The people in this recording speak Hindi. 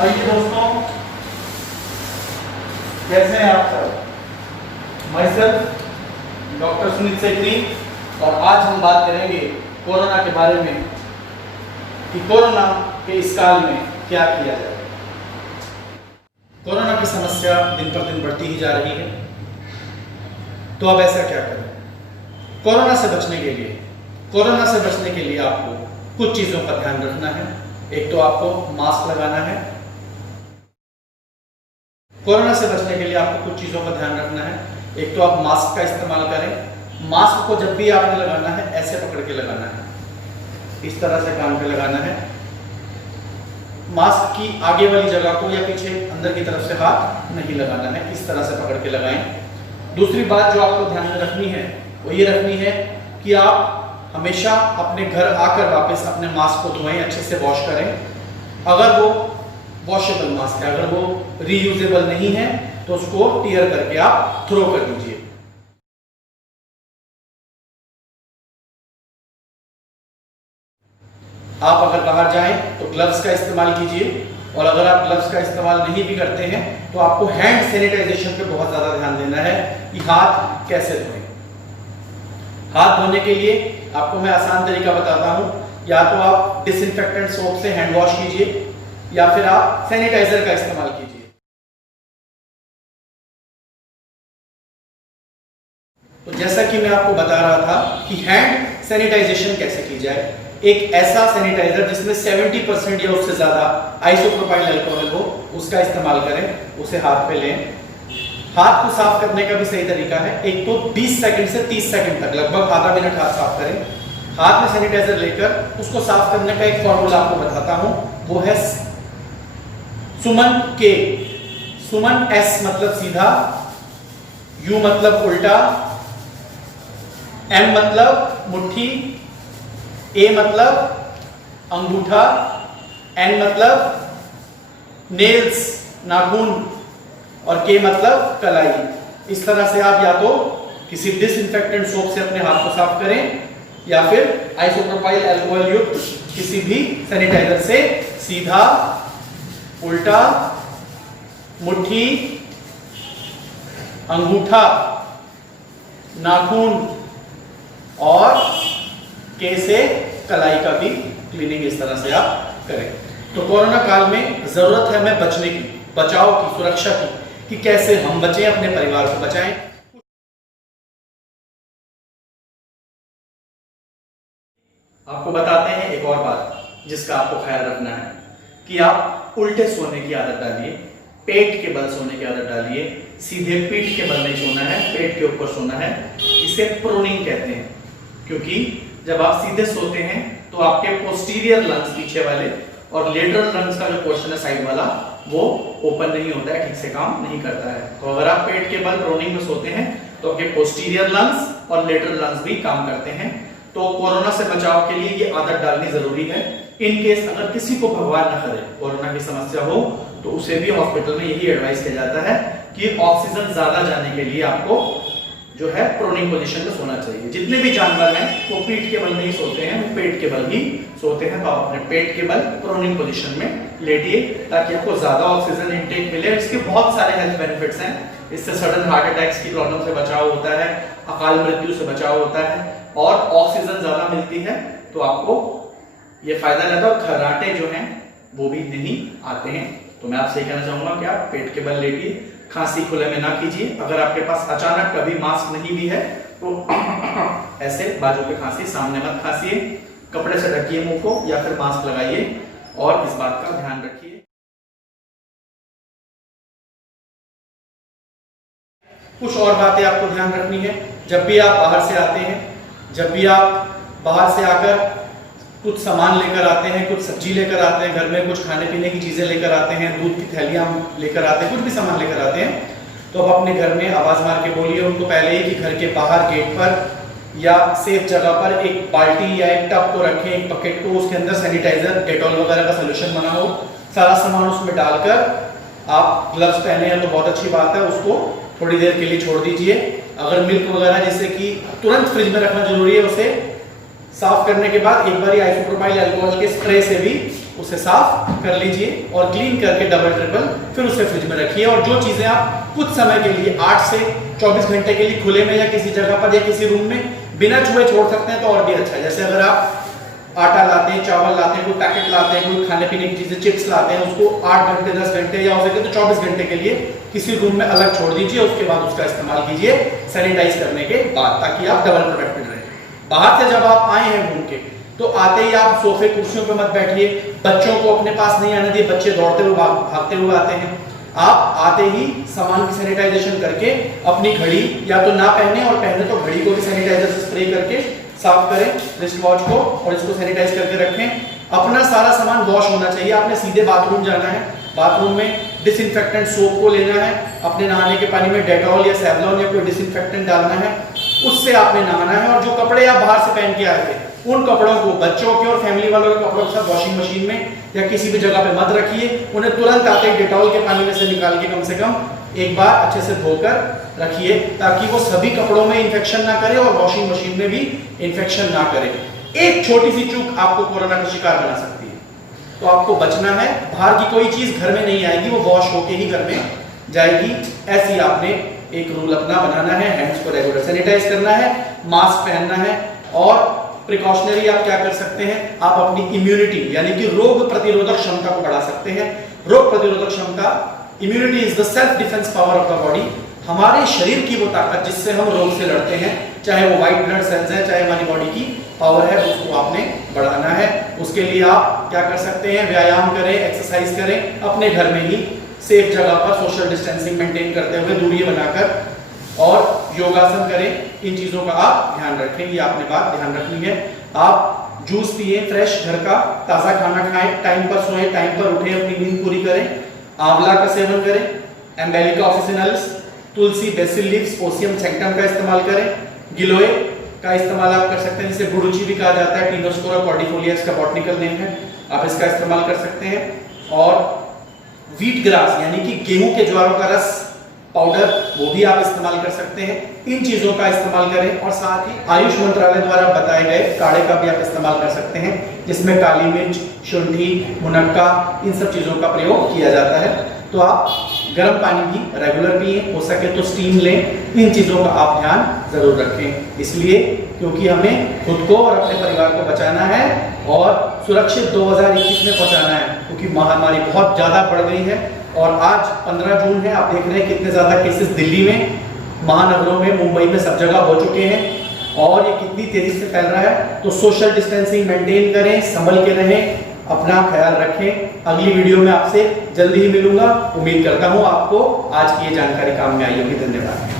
आइए दोस्तों, कैसे हैं आप सब। मैं सर डॉक्टर सुनील सेठी और आज हम बात करेंगे कोरोना के बारे में कि कोरोना के इस काल में क्या किया जाए। कोरोना की समस्या दिन पर दिन बढ़ती ही जा रही है, तो अब ऐसा क्या करें। कोरोना से बचने के लिए आपको कुछ चीज़ों का ध्यान रखना है। एक तो आपको मास्क लगाना है। कोरोना से बचने के लिए आपको कुछ चीज़ों का ध्यान रखना है। एक तो आप मास्क का इस्तेमाल करें। मास्क को जब भी आपने लगाना है ऐसे पकड़ के लगाना है, इस तरह से कान पे लगाना है। मास्क की आगे वाली जगह को या पीछे अंदर की तरफ से हाथ नहीं लगाना है, इस तरह से पकड़ के लगाएं। दूसरी बात जो आपको ध्यान में रखनी है वो ये रखनी है कि आप हमेशा अपने घर आकर वापस अपने मास्क को धोएं, अच्छे से वॉश करें। अगर वो वॉशेबल मास्क है, अगर वो रीयूजेबल नहीं है तो उसको टीयर करके आप थ्रो कर दीजिए। आप अगर बाहर जाएं तो ग्लव्स का इस्तेमाल कीजिए, और अगर आप ग्लव्स का इस्तेमाल नहीं भी करते हैं तो आपको हैंड सैनिटाइजेशन पे बहुत ज़्यादा ध्यान देना है कि हाथ कैसे धोएं। हाथ धोने के लिए आपको मैं आसान तरीका बताता हूं। या तो आप डिसइंफेक्टेंट सोप से हैंड वॉश कीजिए या फिर आप सैनिटाइजर का इस्तेमाल कीजिए। तो जैसा कि मैं आपको बता रहा था कि हैंड सैनिटाइजेशन कैसे की जाए। एक ऐसा सैनिटाइजर जिसमें 70% या उससे ज्यादा आइसोप्रोपाइल अल्कोहल हो, उसका इस्तेमाल करें। उसे हाथ पे लें। हाथ को साफ करने का भी सही तरीका है। एक तो 20 सेकंड से 30 सेकंड तक, लगभग आधा मिनट हाथ साफ करें। हाथ में सैनिटाइजर लेकर उसको साफ करने का एक फॉर्मूला आपको बताता हूं, वो है सुमन के। सुमन एस मतलब सीधा, यू मतलब उल्टा, एम मतलब मुट्ठी, ए मतलब अंगूठा, एन मतलब नेल्स नाखून, और के मतलब कलाई। इस तरह से आप या तो किसी डिसइंफेक्टेंट सोप से अपने हाथ को साफ करें या फिर आइसोप्रोपाइल अल्कोहल युक्त किसी भी सैनिटाइजर से सीधा, उल्टा, मुट्ठी, अंगूठा, नाखून और के से कलाई का भी क्लीनिंग इस तरह से आप करें। तो कोरोना काल में जरूरत है हमें बचने की, बचाव की, सुरक्षा की, कि कैसे हम बचें, अपने परिवार को बचाएं। आपको बताते हैं एक और बात जिसका आपको ख्याल रखना है कि आप उल्टे सोने की आदत डालिए, पेट के बल सोने की आदत डालिए। सीधे पीठ के बल नहीं सोना है, पेट के ऊपर सोना है। इसे प्रोनिंग कहते हैं, क्योंकि जब आप सीधे सोते हैं तो आपके पोस्टीरियर लंग्स पीछे वाले और लेटरल लंग्स का जो पोर्शन है साइड वाला, वो ओपन नहीं होता है, ठीक से काम नहीं करता है। तो अगर आप पेट के बल प्रोनिंग में सोते हैं तो आपके पोस्टीरियर लंग्स और लेटरल लंग्स भी काम करते हैं। तो कोरोना से बचाव के लिए ये आदत डालनी जरूरी है। इन केस अगर किसी को भगवान न करे कोरोना की समस्या हो तो उसे भी हॉस्पिटल में यही एडवाइस किया जाता है कि ऑक्सीजन ज्यादा जाने के लिए आपको जो है प्रोनिंग पोजीशन में सोना चाहिए। जितने भी जानवर हैं वो पीठ के बल नहीं सोते हैं, वो पेट के बल ही सोते हैं। तो आप अपने पेट के बल प्रोनिंग पोजीशन में लेटिए ताकि आपको ज्यादा ऑक्सीजन इनटेक मिले। इसके बहुत सारे हेल्थ बेनिफिट्स हैं। इससे सडन हार्ट अटैक्स की प्रॉब्लम से बचाव होता है, अकाल मृत्यु से बचाव होता है, और ऑक्सीजन ज्यादा मिलती है तो आपको ये फायदा रहता है, और खर्राटे जो हैं वो भी नहीं आते हैं। तो मैं आपसे कहना चाहूंगा कि आप पेट के बल लेटिए, खांसी खुले में ना कीजिए। अगर आपके पास अचानक कभी मास्क नहीं भी है तो ऐसे बाजू पे खांसी, सामने मत खांसिए। कपड़े से ढकिए मुंह को या फिर मास्क लगाइए, और इस बात का ध्यान रखिए। कुछ और बातें आपको ध्यान रखनी है। जब भी आप बाहर से आते हैं, जब भी आप बाहर से आकर कुछ सामान लेकर आते हैं, कुछ सब्जी लेकर आते हैं, घर में कुछ खाने पीने की चीजें लेकर आते हैं, दूध की थैलियां लेकर आते हैं, कुछ भी सामान लेकर आते हैं, तो आप अपने घर में आवाज मार के बोलिए उनको पहले ही कि घर के बाहर गेट पर या सेफ जगह पर एक बाल्टी या एक टब को रखें, एक बकेट को, उसके अंदर सैनिटाइजर, डेटॉल वगैरह का सोल्यूशन बना हो, सारा सामान उसमें डालकर आप ग्लव्स पहने हैं तो बहुत अच्छी बात है, उसको थोड़ी देर के लिए छोड़ दीजिए। अगर मिल्क वगैरह जैसे कि तुरंत फ्रिज में रखना जरूरी है, उसे साफ करने के बाद एक बार आइसोप्रोपाइल अल्कोहल के स्प्रे से भी उसे साफ कर लीजिए और क्लीन करके डबल ट्रिपल फिर उसे फ्रिज में रखिए। और जो चीजें आप कुछ समय के लिए 8 से 24 घंटे के लिए खुले में या किसी जगह पर या किसी रूम में बिना छुए छोड़ सकते हैं तो और भी अच्छा है। जैसे अगर आप आटा लाते हैं, चावल लाते हैं, कोई पैकेट लाते हैं, कोई खाने पीने की चीजें चिप्स लाते हैं, उसको 8 घंटे 10 घंटे या हो सके तो 24 घंटे के लिए किसी रूम में अलग छोड़ दीजिए। उसके बाद उसका इस्तेमाल कीजिए सैनिटाइज करने के बाद, ताकि आप डबल प्रोटेक्टेड रहें। बाहर से जब आप आए हैं घूम के तो आते ही आप सोफे कुर्सियों पर मत बैठिए, बच्चों को अपने पास नहीं आने दिए, बच्चे दौड़ते हुए भागते हुए आते हैं। आप आते ही सामान की सैनिटाइजेशन करके अपनी घड़ी या तो ना पहने और पहने तो घड़ी को भी सैनिटाइजर से स्प्रे करके साफ करें रिस्ट वॉच को और इसको सैनिटाइज करके रखें। अपना सारा सामान वॉश होना चाहिए। आपने सीधे बाथरूम जाना है, बाथरूम में डिसइंफेक्टेंट सोप को लेना है, अपने नहाने के पानी में डेटॉल या सेवलॉन या कोई डिसइंफेक्टेंट डालना है, उससे आपने नहाना है। और जो कपड़े आप बाहर से पहन के आए थे उन कपड़ों को बच्चों के और फैमिली वालों के कपड़ों के साथ वॉशिंग मशीन में या किसी भी जगह पे मत रखिए। उन्हें तुरंत आते ही डेटॉल के पानी में से निकाल के कम से कम एक बार अच्छे से धोकर रखिए, ताकि वो सभी कपड़ों में इंफेक्शन ना करे और वॉशिंग मशीन में भी इंफेक्शन ना करे। एक छोटी सी चूक आपको कोरोना का शिकार बना सकती है, तो आपको बचना है। बाहर की कोई चीज घर में नहीं आएगी, वो वॉश होके ही घर में जाएगी। ऐसी आपने एक रूल अपना बनाना है। हैंड्स को रेगुलर सैनिटाइज करना है, मास्क पहनना है। और प्रिकॉशनरी आप क्या कर सकते हैं, आप अपनी इम्यूनिटी यानी कि रोग प्रतिरोधक क्षमता को बढ़ा सकते हैं। रोग प्रतिरोधक क्षमता, immunity is the self defence power of the body. हमारे शरीर की वो ताकत जिससे हम रोग से लड़ते हैं, चाहे वो व्हाइट ब्लड सेल्स है, चाहे हमारी बॉडी की पावर है, उसको आपने बढ़ाना है। उसके लिए आप क्या कर सकते हैं, व्यायाम करें, एक्सरसाइज करें अपने घर में ही, सेफ जगह पर सोशल डिस्टेंसिंग मेंटेन करते हुए, दूरी बनाकर, और योगासन करें। इन चीजों का आप ध्यान रखें, ये आपने बात ध्यान रखनी है। आप जूस पिए फ्रेश घर का, ताजा खाना खाएं, टाइम पर सोएं, टाइम पर उठें, अपनी नींद पूरी करें। आंवला का सेवन करें, एम्बेलिका ऑफिसिनालिस, तुलसी, बेसिल लीव्स, ओसियम सैक्टम का इस्तेमाल करें। गिलोय का इस्तेमाल आप कर सकते हैं, जिसे गुड़ुची भी कहा जाता है, टिनोस्कोरा कॉर्डिफोलिया इसका बॉटनिकल नेम है, आप इसका इस्तेमाल कर सकते हैं। और व्हीट ग्रास यानी कि गेहूं के ज्वारों का रस पाउडर, वो भी आप इस्तेमाल कर सकते हैं। इन चीजों का इस्तेमाल करें। और साथ ही आयुष मंत्रालय द्वारा बताए गए काढ़े का भी आप इस्तेमाल कर सकते हैं, जिसमें काली मिर्च, शुंठी, मुनक्का, इन सब चीजों का प्रयोग किया जाता है। तो आप गर्म पानी भी रेगुलर पिए, हो सके तो स्टीम लें। इन चीजों का आप ध्यान जरूर रखें, इसलिए क्योंकि हमें खुद को और अपने परिवार को बचाना है और सुरक्षित 2021 में पहुंचाना है, क्योंकि महामारी बहुत ज्यादा बढ़ गई है। और आज 15 जून है, आप देख रहे हैं कितने ज्यादा केसेस दिल्ली में, महानगरों में, मुंबई में, सब जगह हो चुके हैं और ये कितनी तेजी से फैल रहा है। तो सोशल डिस्टेंसिंग मेंटेन करें, संभल के रहें, अपना ख्याल रखें। अगली वीडियो में आपसे जल्दी ही मिलूंगा। उम्मीद करता हूं आपको आज की ये जानकारी काम में आई होगी। धन्यवाद।